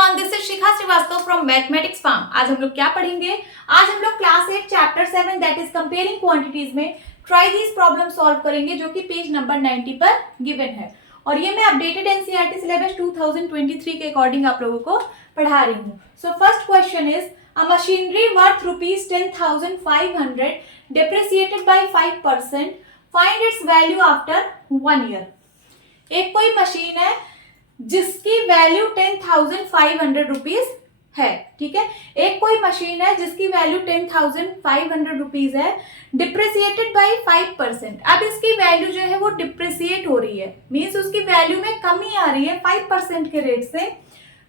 Everyone, this is Shikha Srivastava from mathematics farm. आज हम लोग क्या पढ़ेंगे? आज हम लोग class 8 chapter 7 that is comparing quantities में ट्राई दीज प्रॉब्लम सॉल्व करेंगे, जो कि पेज नंबर 90 पर गिवन है। और ये मैं अपडेटेड एनसीईआरटी सिलेबस 2023 के अकॉर्डिंग आप लोगों को पढ़ा रही हूँ। So first question is a machinery worth ₹10,500 depreciated by 5%, find its value after 1 year। एक कोई मशीन है जिसकी वैल्यू 10,500 रुपीज है, ठीक है। एक कोई मशीन है जिसकी वैल्यू 10,500 रुपीज है, डिप्रिसिएटेड बाई 5%। अब इसकी वैल्यू जो है वो डिप्रिसिएट हो रही है, मीन्स उसकी वैल्यू में कमी आ रही है 5% के रेट से।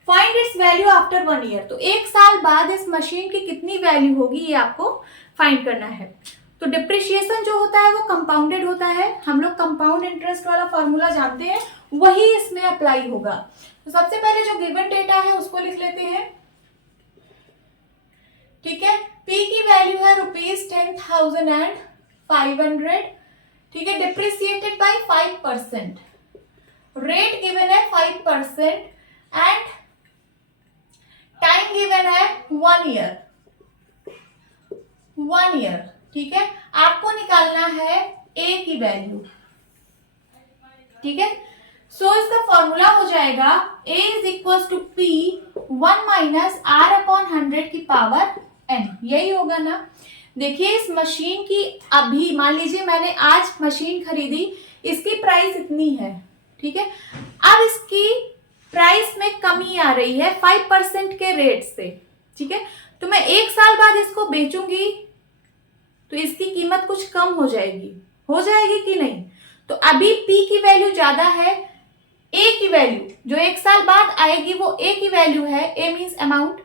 Find its value after 1 year. तो एक साल बाद इस मशीन की कितनी वैल्यू होगी ये आपको फाइंड करना है। तो डिप्रिशिएशन जो होता है वो कंपाउंडेड होता है। हम लोग कंपाउंड इंटरेस्ट वाला फॉर्मूला जानते हैं, वही इसमें अप्लाई होगा। तो सबसे पहले जो गिवन डेटा है उसको लिख लेते हैं, ठीक है। पी की वैल्यू है ₹10,500, ठीक है, डिप्रिसिएटेड बाय 5%। रेट गिवन है 5% एंड टाइम गिवन है 1 ईयर। 1 ईयर, ठीक है। आपको निकालना है ए की वैल्यू, ठीक है। सो इसका फॉर्मूला हो जाएगा a is equal to P 1 minus R upon 100 की पावर n। यही होगा ना। देखिए इस मशीन की अभी मान लीजिए मैंने आज मशीन खरीदी, इसकी प्राइस इतनी है, ठीक है। अब इसकी प्राइस में कमी आ रही है 5% के रेट से, ठीक है। तो मैं एक साल बाद इसको बेचूंगी तो इसकी कीमत कुछ कम हो जाएगी कि नहीं? तो अभी P की वैल्यू ज्यादा है, A की वैल्यू जो एक साल बाद आएगी वो A की वैल्यू है, A मीन्स अमाउंट,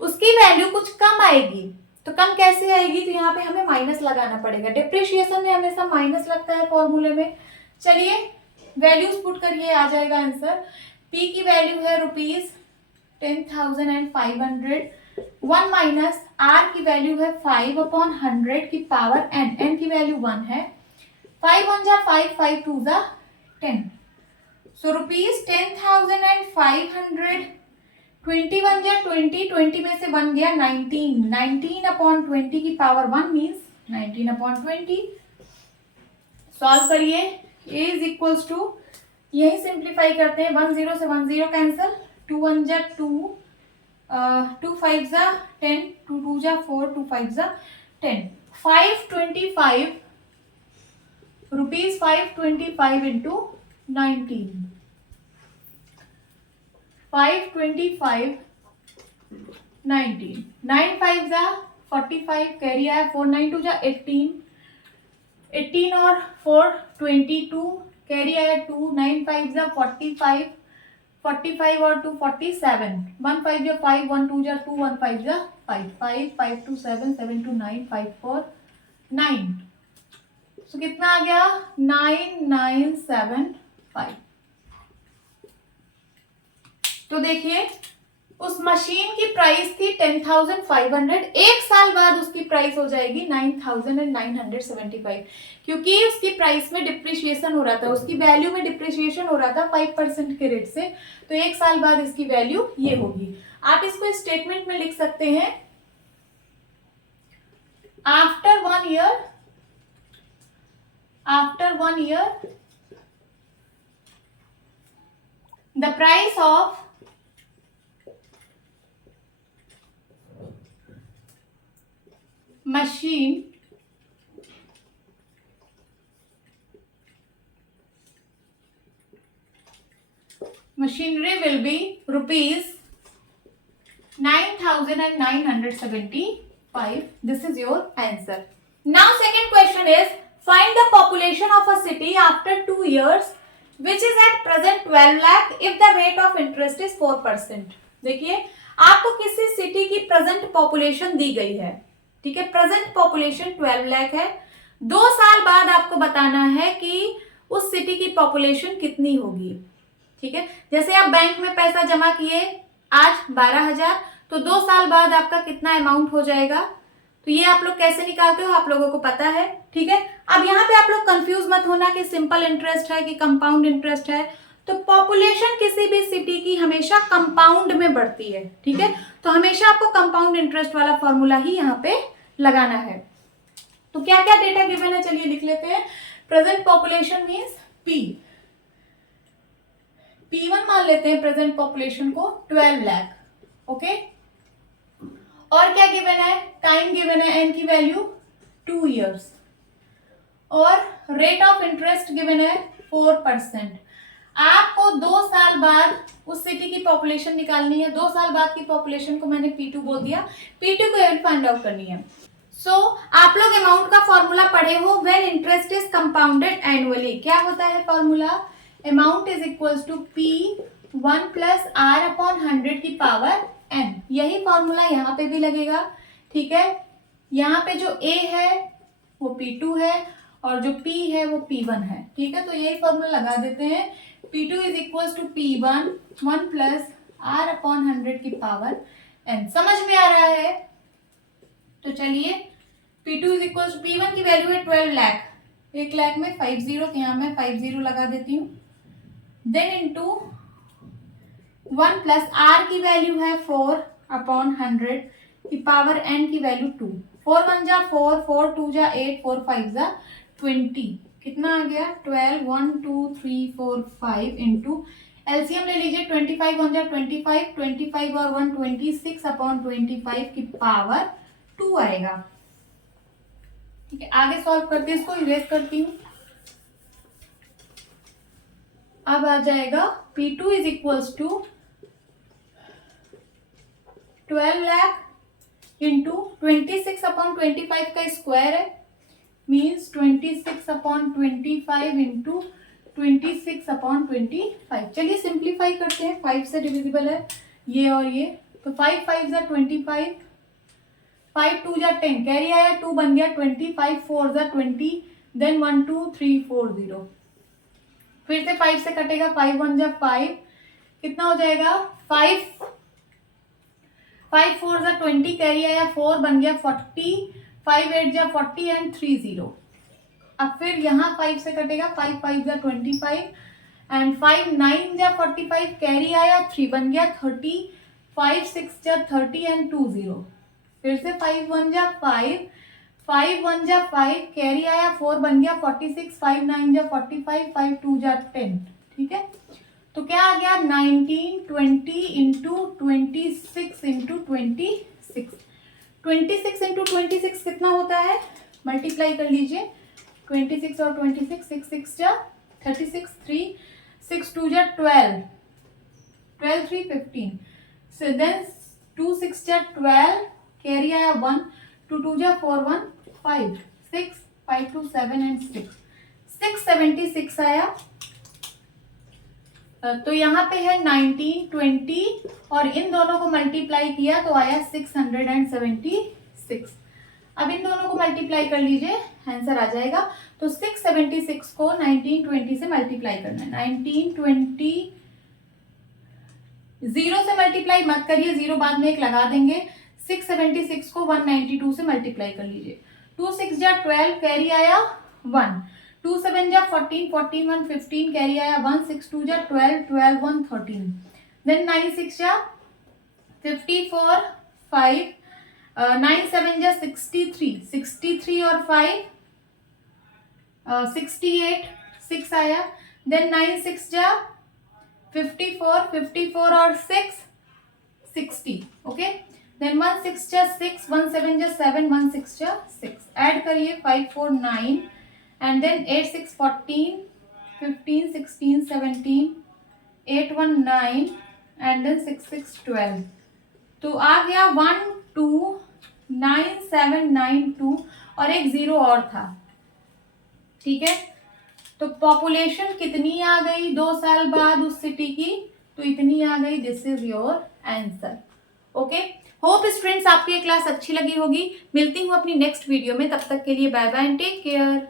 उसकी वैल्यू कुछ कम आएगी। तो कम कैसे आएगी? तो यहाँ पे हमें माइनस लगाना पड़ेगा। डिप्रिशिएशन में हमेशा माइनस लगता है फॉर्मूले में। चलिए वैल्यूज पुट करिए, आ जाएगा आंसर। P की वैल्यू है ₹10,500, 1 माइनस R की वैल्यू है 5/100 की पावर n की वैल्यू 1 है। 5 1 जा 5, 5 2 जा 10। सो ₹10,500, 21 जा 20, 20 में से 1 गया 19, 19/20 की पावर 1 मीन्स 19/20। सॉल्व करिए। a इज इक्वल्स टू, यही सिंप्लीफाई करते हैं, 1 0 से 1 0 कैंसिल, 2 1 जा 2, 2 5 जा 10, 2 2 जा 4, 2 5 जा 10। 525 रुपीज 525 इंटू 19, 525 19, 9 5 जा 45, कैरी आया 4, 9 2 जा 18, 18 और 4 22, कैरी आया 2, 9 5 जा 45, 45 और 2 47, 1 5 जा 5, 1 2 जा 2, 1 5 जा 5, 5 5 2 7, 7 2 9, 5 4 9। तो कितना आ गया? 9975। तो देखिए उस मशीन की प्राइस थी 10,500, एक साल बाद उसकी प्राइस हो जाएगी 9,975, क्योंकि उसकी प्राइस में डिप्रिशिएशन हो रहा था, उसकी वैल्यू में डिप्रिशिएशन हो रहा था 5% के रेट से। तो एक साल बाद इसकी वैल्यू ये होगी। आप इसको स्टेटमेंट में लिख सकते हैं, after 1 year, after 1 year the price of machinery will be ₹9,975. This is your answer. Now second question is, find the population of a city after 2 years which is at present 12 lakh if the rate of interest is 4%। देखिए आपको किसी city की present population दी गई है, ठीक है। Present population 12 lakh है। 2 साल बाद आपको बताना है कि उस सिटी की पॉपुलेशन कितनी होगी, ठीक है। जैसे आप बैंक में पैसा जमा किए आज 12,000, तो 2 साल बाद आपका कितना अमाउंट हो जाएगा? तो ये आप लोग कैसे निकालते हो आप लोगों को पता है, ठीक है। अब यहाँ पे आप लोग कंफ्यूज मत होना कि सिंपल इंटरेस्ट है कि कंपाउंड इंटरेस्ट है। तो पॉपुलेशन किसी भी सिटी की हमेशा कंपाउंड में बढ़ती है, ठीक है। तो हमेशा आपको कंपाउंड इंटरेस्ट वाला फॉर्मूला ही यहाँ पे लगाना है। तो क्या क्या डेटा गिवन है, चलिए लिख लेते हैं। प्रेजेंट पॉपुलेशन मीन्स P1 मान लेते हैं प्रेजेंट पॉपुलेशन को 12 लाख, ओके। और क्या गिवन है, टाइम गिवन है n की वैल्यू 2 इयर्स, और रेट ऑफ इंटरेस्ट गिवन है 4%। आपको 2 साल बाद उस सिटी की पॉपुलेशन निकालनी है। 2 साल बाद की पॉपुलेशन को मैंने P2 बोल दिया, P2 को फाइंड आउट करनी है। आप लोग अमाउंट का फॉर्मूला पढ़े हो, when interest is compounded annually. क्या होता है formula, amount is equals to P1 plus R upon 100 की पावर n। यही फॉर्मूला यहाँ पे भी लगेगा, ठीक है। यहाँ पे जो A है वो P2 है और जो P है वो P1 है, ठीक है। तो यही फॉर्मूला लगा देते हैं, P2 is equals to P1 1 plus R upon 100 की पावर n। समझ में आ रहा है? तो चलिए P2 is equals to P1 की वैल्यू है 12 लाख, 1 लाख में 5 जीरो, तो यहाँ मैं 5 जीरो लगा देती हूँ। देन इंटू 1 प्लस R की वैल्यू है 4 अपॉन 100 की पावर n की वैल्यू 2। 4 1 जा 4, 4 2 जा 8, 4 5 जा 20। कितना आ गया, 12 1 2 3 4 5 इंटू एलसीएम ले लीजिए, 25 1 जा 25, 25 और 1 26 अपॉन 25 की पावर 2 आएगा, ठीक है। आगे सॉल्व करते हैं, इसको इरेज करती हूँ। अब आ जाएगा P2 is equals to 12 lakh into 26 upon 25 का स्क्वायर है, मीन्स 26 अपॉन 25 इंटू 26 अपॉन 25। चलिए सिंप्लीफाई करते हैं, 5 से डिविजिबल है ये और ये, तो 5 5 जा 25, 5 2 जा 10, कैरी आया 2 बन गया 20, 5 4 जा 20, देन 1 2 3 4 0। फिर से 5 से कटेगा, 5 1 जा 5, कितना हो जाएगा 5 4 जा 20, कैरी आया 4 बन गया 40, 5 8 जा 40 एंड 3 0। अब फिर यहाँ 5 से कटेगा, 5 5 जा 25 एंड 5 9 जा 45, कैरी आया 3 बन गया 30, 5 6 जा 30 एंड 2 0। फिर से 5 1 जा 5, 5 1 जा 5, कैरी आया 4 बन गया 46, 5 9 जा 45, 5 2 जा 10, ठीक है। तो क्या आ गया 19 20 इंटू 26 इंटू 26। 26 इंटू 26 कितना होता है, मल्टीप्लाई कर लीजिए, 26 और 26, 6 6 जा 36, 3 6 2 जा 12, 12 3 15, so then 2 6 जा 12, कैरी आया 1, 2 2 जा 4 1 5 6 5 2 7 एंड 6 676 आया। तो यहाँ पे है 19 20 और इन दोनों को मल्टीप्लाई किया तो आया 676। अब इन दोनों को मल्टीप्लाई कर लीजिए, आंसर आ जाएगा। तो 676 को 1920 से मल्टीप्लाई करना है। 1920 जीरो से मल्टीप्लाई मत करिए, जीरो बाद में एक लगा देंगे। 676 को 192 से मल्टीप्लाई कर लीजिए। 2 6 जा 12, कैरी आया 1, 2 7 जा 14, 14 1 15, कैरी आया 1, 6 2 जा 12, 12 1 13, देन 9 6 जा 54 5, 9 7 जा 63, 63 और 5 68 6 आया, देन 9 6 जा 54, 54 और 6 60, ओके। देन 1 6 जा 6, 1 7 जा 7, 1 6 जा 6, ऐड करिए 5 4 9 एंड देन 8 6 14, 15 16 17, 8 1 9 एंड देन 6 6 12। तो आ गया 1 2 9 7 9 2 और एक जीरो और था, ठीक है। तो पॉपुलेशन कितनी आ गई 2 साल बाद उस सिटी की, तो इतनी आ गई। This is your answer, okay. Hope students आपकी ये क्लास अच्छी लगी होगी। मिलती हूँ अपनी नेक्स्ट वीडियो में, तब तक के लिए bye bye and take care.